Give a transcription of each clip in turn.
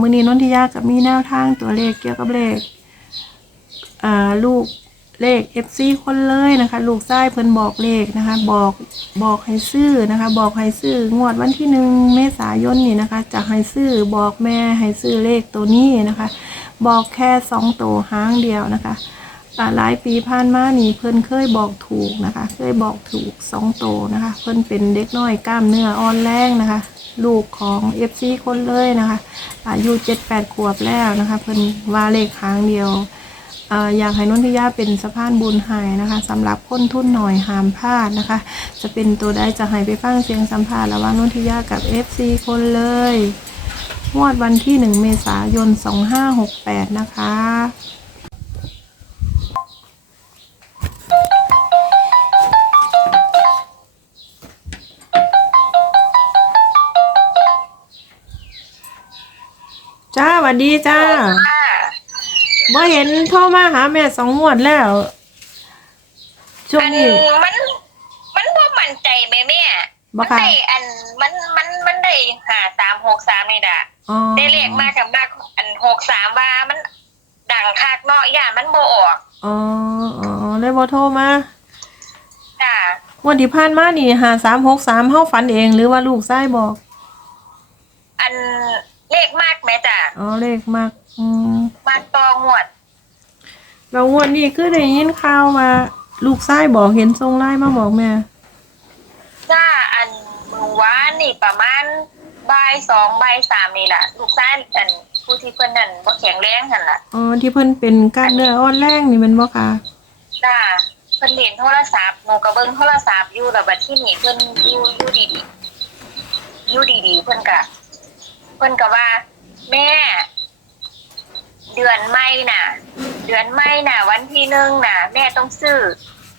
มือนี้นนทิยากับมีแนวทางตัวเลขเกี่ยวกับเลขลูกเลข FC คนเลยนะคะ ลูกชายเพิ่นบอกเลขนะคะ บอกบอกให้ซื้อนะคะ บอกให้ซื้องวดวันที่หนึ่งเมษายนนี่นะคะจะให้ซื้อบอกแม่ให้ซื้อเลขตัวนี้นะคะ บอกแค่สองตัวหางเดียวนะคะหลายปีผ่านมานี่เพิ่นเคยบอกถูกนะคะ เคยบอกถูกสองตัวนะคะ เพิ่นเป็นเด็กน้อยกล้ามเนื้ออ่อนแรงนะคะ ลูกของ FC คนเลยนะคะ อายุเจ็ดแปดขวบแล้วนะคะ เพิ่นว่าเลขหางเดียวอยากให้นนทิยาเป็นสะพานบุญให้นะคะสำหรับคนทุนหน่อยห้ามพลาดนะคะ จะเป็นตัวใดจะให้ไปฟังเสียงสัมภาษณ์ระหว่างนนทิยากับ FC คนเลยงวดวันที่ 1 เมษายน 2568 นะคะ วัสดีจ้าค่ะบ่เห็นโทรมาหาแม่สองงวดแล้ว ช่วงอันนี้มันมันบ่มั่นใจแม่แม่บ่มันค่ะได้อันมันมันมันได้หาสามหกสามนี่ด่ะอ๋อได้เลขมากับมากอันหกสามว่ามันดังคักเนาะย่านมันบ่ออกอ๋ออ๋อเลยบ่โทรมาจ้างวันที่ผ่านมานี่หาสามหกสามเฮาฝันเองหรือว่าลูกชายบอก อัน เลขมากแม่จ้ะอ๋อเลขมากอืมมากตองวดเรางวดนี้คือได้ยินข่าวว่าลูกชายบอกเห็นทรงไล่มาบอกแม่จ้าอันมือวานนี่ประมาณบ่ายสองบ่ายสามนี่แหละลูกชายอันผู้ที่เพิ่นนั่นบ่แข็งแรงหั่นล่ะอ๋อที่เพิ่นเป็นกล้ามเนื้ออ่อนแรงนี่แมันบ่ค่ะจ้าเพิ่นเล่นโทรศัพท์หนูก็เบิ่งโทรศัพท์อยู่แล้วบัดที่นี่เพิ่นอยู่อยู่ดีๆอยู่ดีๆเพิ่นก็ เพิ่นก็ว่า แม่ เดือนไม่น่ะ เดือนไม่น่ะ วันที่หนึ่งน่ะ แม่ต้องซื้อ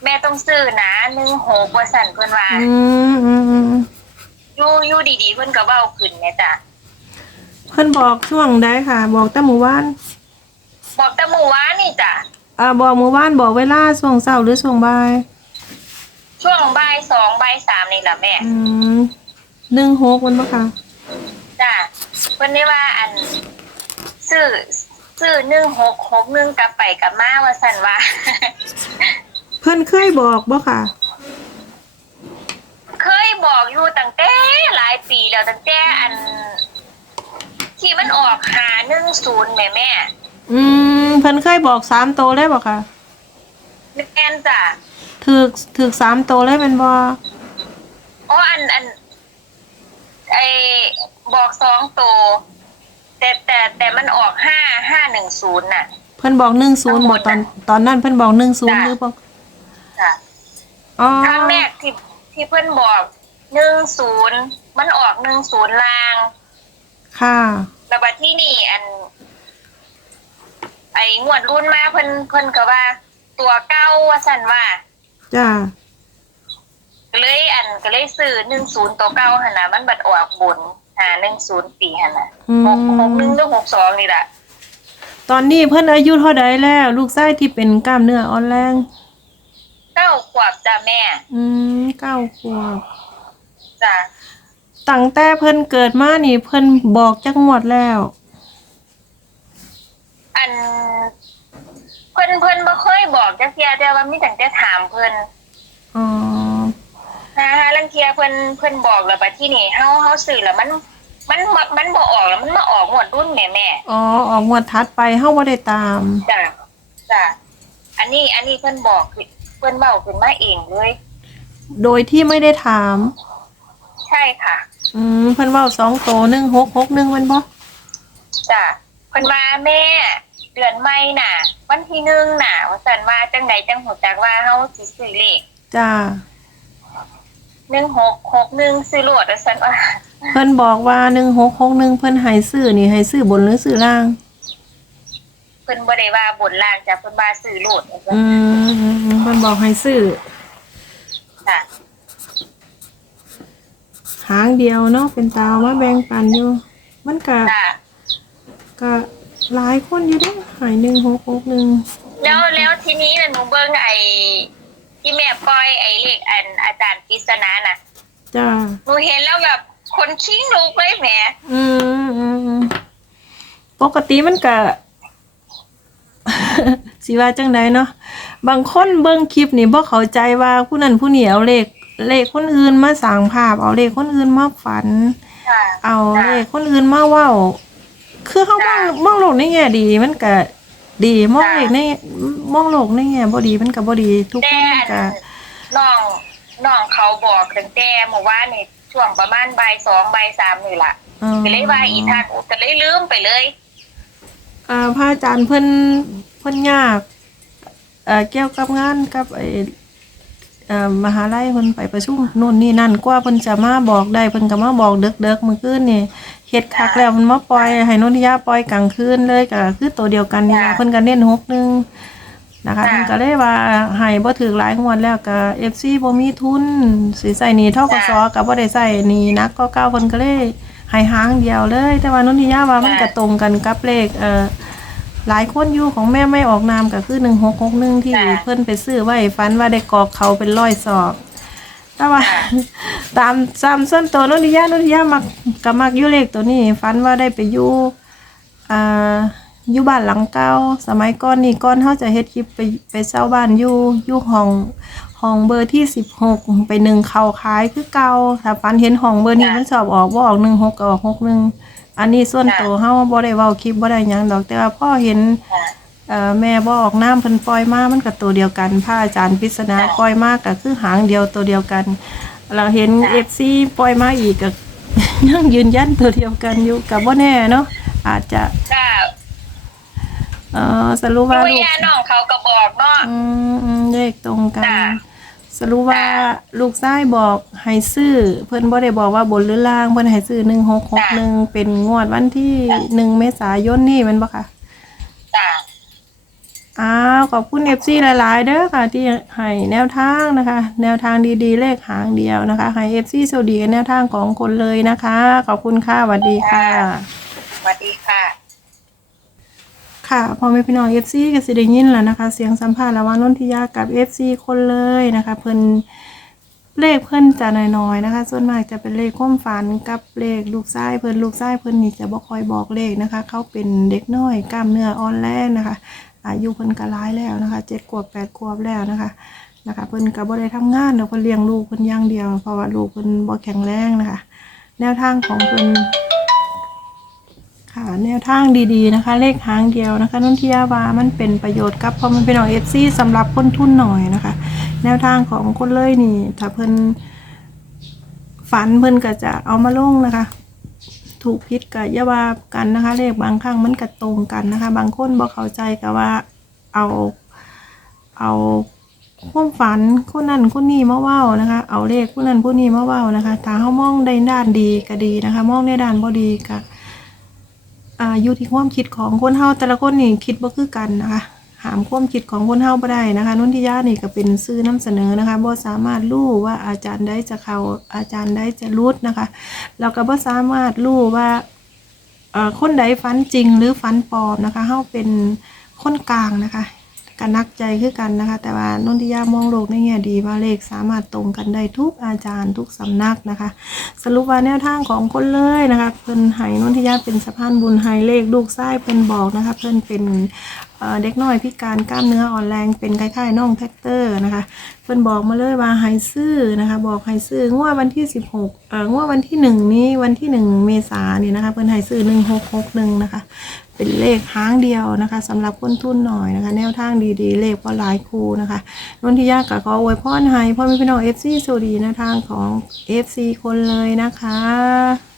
แม่ต้องซื้อนะหนึ่งหกว่าสั่นเพิ่นว่าอืมอืมอืมอยู่อยู่ดีๆเพิ่นก็เว้าขึ้นแม่จ้ะเพิ่นบอกช่วงใดค่ะ บอกแต่หมู่บ้านบอกแต่เมื่อวานนี่จ้ะอ่าบอกหมู่บ้านบอกเวลาช่วงเช้าหรือช่วงบ่ายช่วงบ่ายสองบ่ายสามนี่แหละแม่อืมหนึ่งหกมันบ่ค่ะจ้ะเพิ่นได้ว่าอันซื้อซื้อหนึ่งหกหกหนึ่งกลับไปกลับมาว่าสันว่า เพิ่นเคยบอกบ่ค่ะ เคยบอกอยู่ตั้งแต่หลายปีแล้วตั้งแต่อัน ที่มันออกหาหนึ่งศูนย์แม่แม่อืมเพิ่นเคยบอกสามโตเลยบ่ค่ะแม่นจ้ะถือถือสามโตเลยแมันบ่อ๋ออันอัน ไอบอกสองตัวแต่แต่แต่มันออกห้าห้าหนึ่งศูนย์น่ะ เพิ่นบอกหนึ่งศูนย์บ่ตอนตอนนั้นเพิ่นบอกหนึ่งศูนย์จ้ะหรือบ่จ้ะอ๋อครั้งแรกที่ที่เพื่อนบอกหนึ่งศูนย์มันออกหนึ่งศูนย์ลางค่ะ แล้วบัดที่นี่อัน ไอ้งวดรุ่นมาเพิ่นเพิ่นก็ว่า ตัวเก้าว่าสั่นว่า จ้า ก็เลยอันก็เลยซื้อหนึ่งศูนย์ตัวเก้าหันนะมันบัดออกบนหาหนึ่งศูนย์ปีหันนะอืหกหกหนึ่งมหรือหกสองนี่แหละตอนนี้เพิ่นอายุเท่าใดแล้ว ลูกชายที่เป็นกล้ามเนื้ออ่อนแรง เก้าขวบจ้ะแม่อืมเก้าขวบจ้ะตั้งแต่เพิ่นเกิดมานี่เพิ่นบอกจักงวดแล้ว อัน เพิ่นเพิ่นบ่เคยบอกจักเทียแต่ว่ามีแต่แต่ถามเพิ่นอ๋อ นะฮะลังเทียเพิ่นเพิ่นบอกแล้วบัดที่นี่เฮาเฮาซื้อแล้วมัน มันมันมันบ่ออกแล้วมันมาออกหมดรุ่นแม่แม่อ๋อออกงวดถัดไปเฮาบ่ได้ตาม จ้ะจ้ะอันนี้อันนี้เพิ่นบอกคือเพิ่นเว้าขึ้นมาเองเลย โดยที่ไม่ได้ถาม ใช่ค่ะอืมเพิ่นเว้าสองโตหนึ่งหกหกหนึ่งมันบ่จ้ะเพิ่นมาแม่ เดือนไม่น่ะ วันที่หนึ่งน่ะว่าซั่นว่าจังใดจังหูจักว่าเฮาสิซื้อเลขจ้า 1661ซื้อโลดว่าซั่นว่าเพิ่นบอกว่าหนึ่งหกหกหนึ่งเพิ่นให้ซื้อนี่ให้ซื้อบนหรือซื้อล่าง เพิ่นบ่ได้ว่าบนล่างจ้ะเพิ่นว่าซื้อโลดว่าซั่นอืมอืมอืมเพิ่นบอกให้ซื้อจ้ะหางเดียวเนาะเป็นตาวมาแบ่งปันอยู่ มันก็จ้ะก็หลายคนอยู่เด้ใหายหนึ่งหกหกหนึ่ง แล้วแล้วทีนี้น่ะหนูเบิ่งไอ้ ที่แม่ปล่อยไอ้เลขอันอาจารย์ปริศนาน่ะจ้าหนูเห็นแล้วแบบคนชิงลุกเลยแหมอืมอืมอืมปกติมันก็ สิว่าจังไดเนาะบางคนเบิ่งคลิปนี่บ่เข้าใจว่าผู้นั้นผู้นี้เอาเลข เลขคนอื่นมาสร้างภาพ เอาเลขคนอื่นมาฝัน ค่ะ เอาจ้ะเลขคนอื่นมาเว้า คือเขามองจ้ะมองโลกในแง่ดีมันก็ ดีมองจ้ะเลขในมองโลกในแง่บ่ดีมันก็บ่ดีทุกคแต่นมันก็น้องน้องเขาบอกตั้งแต่เมื่อวานนี่ช่วงประมาณบ่ายสองบ่ายสามนี่ล่ะเอ่อก็เลยว่าอีทักก็เลยลืมไปเลยอ่าพระอาจารย์เพิ่นเพิ่นยากเอ่อเกี่ยวกับงานกับไอ้เอ่อมหาลัยเพิ่นไปประชุมโน่นนี่นั่นกว่าเพิ่นจะมาบอกได้เพิ่นก็มาบอกเดึกๆมื้อคืนนี่ เฮ็ดคักแล้วเพิ่นมาปล่อยให้นนทิยาปล่อยกลางคืนเลยก็คือตัวเดียวกันนี่ล่ะจ้ะเพิ่นก็เน้นหกหนึงนะคะจ้ะเพิ่นก็เลยว่าให้บ่ถึกหลายงวดแล้วก็ FC บ่มีทุนสิใส่หนี้ทกสก็บ่ได้ใส่หนี้หนักก็เก่าเพิ่นก็เลยให้หางเดียวเลย แต่ว่านนทิยาว่ามันก็ตรงกันกับเลขเอ่อหลายคนอยู่ของแม่ไม่ออกนามก็คือหนึ่งหกหกหนึ่งที่จ้ะเพิ่นไปซื้อไว้ฟันว่าได้กรอกเขาเป็นร้อยสอบ แต่ว่า ตามตามส้นตัวนนทิยานนทิยามักกับมักอยุเลขตัวนี้ฟันว่าได้ไปอยู่อ่าอยู่บ้านหลังเก่าสมัยก่อนนี่ก่อนเขาจะเฮ็ดคลิปไปไปเช่าบ้านอยู่อยู่ห้องห้องเบอร์ที่สิบหกไปหนึ่งเขาขายคือเก่าถ้าฟันเห็นห้องเบอร์นี้จ้ะมันสอบออกบ่ออกหนึ่งหกก็ออกหกหนึ่งอันนี้ส่วนจ้ะตัวเฮาบ่ได้เว้าคลิปบ่ได้หยังดอกแต่ว่าพ่อเห็นค่ะ เอ่อแม่บอออกน้ำเพิ่นปล่อยมามันก็ตัวเดียวกันพระอาจารย์พิษณาค่ะปล่อยมาก็คือหางเดียวตัวเดียวกัน เราเห็นค่ะเอฟซีปล่อยมาอีกก็ ยังยืนยันตัวเดียวกันอยู่กับว่าแน่เนาะอาจจะค่ะเอ่อสรุปด้ว่าวยลูกยาน้องเขาก็บอกเนาะ อืมอืมเลขตรงกันจ้ะสรุปว่าจ้ะลูกชายบอกให้ซื้อ เพิ่นบ่ได้บอกว่าบนหรือล่างเพิ่นให้ซื้อ1661เป็นงวดวันที่หนึ่งเมษายนนี่แมันบ่ค่ะจ้ะ อ้าวขอบคุณเอฟซีหลาย ๆ เด้อค่ะ ที่ให้แนวทางนะคะ แนวทางดีๆ เลขหางเดียวนะคะ ให้เอฟซีสวัสดีกันแนวทางของคนเลยนะคะ ขอบคุณค่ะสวัสดีค่ะ สวัสดีค่ะ ค่ะพอแม่พี่น้องเอฟซีก็สิได้ยินแล้วนะคะ เสียงสัมภาษณ์ระหว่างนนทิยากับเอฟซีคนเลยนะคะ เพิ่นเลขเพิ่นจะน้อยๆนะคะ ส่วนมากจะเป็นเลขความฝันกับเลขลูกไส้เพิ่นลูกไส้เพิ่นนี่จะบ่ค่อยบอกเลขนะคะ เขาเป็นเด็กน้อยกล้ามเนื้ออ่อนแรงนะคะ อายุเพิ่นก็ร้ายแล้วนะคะเจ็ดขวบแปดขวบแล้วนะคะนะคะเพิ่นก็บ่ได้ทำงานเนาะเพิ่นเลี้ยงลูกเพิ่นอย่างเดียว เพราะว่าลูกเพิ่นบ่แข็งแรงนะคะ แนวทางของเพิ่นค่ะแนวทางดีๆนะคะ เลขหางเดียวนะคะนุ่นทิยาว่ามันเป็นประโยชน์กับเพราะมันเป็นของเอฟซีสำหรับคนทุนหน่อยนะคะ แนวทางของคนเลยนี่ ถ้าเพิ่นฝันเพิ่นก็จะเอามาลงนะคะ ถูกพิษกับยาวากันนะคะ เลขบางครั้งมันก็ตรงกันนะคะ บางคนบอกเข้าใจกับว่าเอาเอาความฝันคนนั้นคนนี้มาว้านะคะ เอาเลขคนนั้นคนนี้มาว้านะคะ ถ้าเขามองในด้านดีก็ดีนะคะ มองในด้านบ่ดีก็อ่าอยู่ที่ความคิดของคนเฮาแต่ละคนนี่คิดบ่คือกันนะคะ หามความคิดของคนเฮาบ่ได้นะคะนุ่นทิยานี่ก็เป็นซื้อนำเสนอนะคะบ่สามารถรู้ว่าอาจารย์ได้จะเข้าอาจารย์ได้จะรุดนะคะเราก็บ่สามารถรู้ว่าคนใดฟันจริงหรือฟันปลอมนะคะเฮาเป็นคนกลางนะคะ กันนักใจคือกันนะคะ แต่ว่านนทิยามองโลกในแง่ดีว่าเลขสามารถตรงกันได้ทุกอาจารย์ทุกสำนักนะคะ สรุปว่าแนวทางของคนเลยนะคะ เพิ่นให้นนทิยาเป็นสะพานบุญให้เลขลูกไส้เพิ่นบอกนะคะ เพิ่นเป็นเด็กน้อยพิการกล้ามเนื้ออ่อนแรงเป็นคล้ายๆน้องแท็กเตอร์นะคะเพิ่นบอกมาเลยว่าให้ซื้อนะคะ บอกให้ซื้องวดวันที่ 16เอ่องวดวันที่ 1 นี้วันที่ 1 เมษายนนี่นะคะ เพิ่นให้ซื้อ1661นะคะ เป็นเลขค้างเดียวนะคะสำหรับคนทุนหน่อยนะคะ แนวทางดีๆ เลขก็หลายคูนะคะนนทิยากับขออวยพรให้พ่อแม่พี่น้อง FC สวัสดีแนวทางของ FC คนเลยนะคะ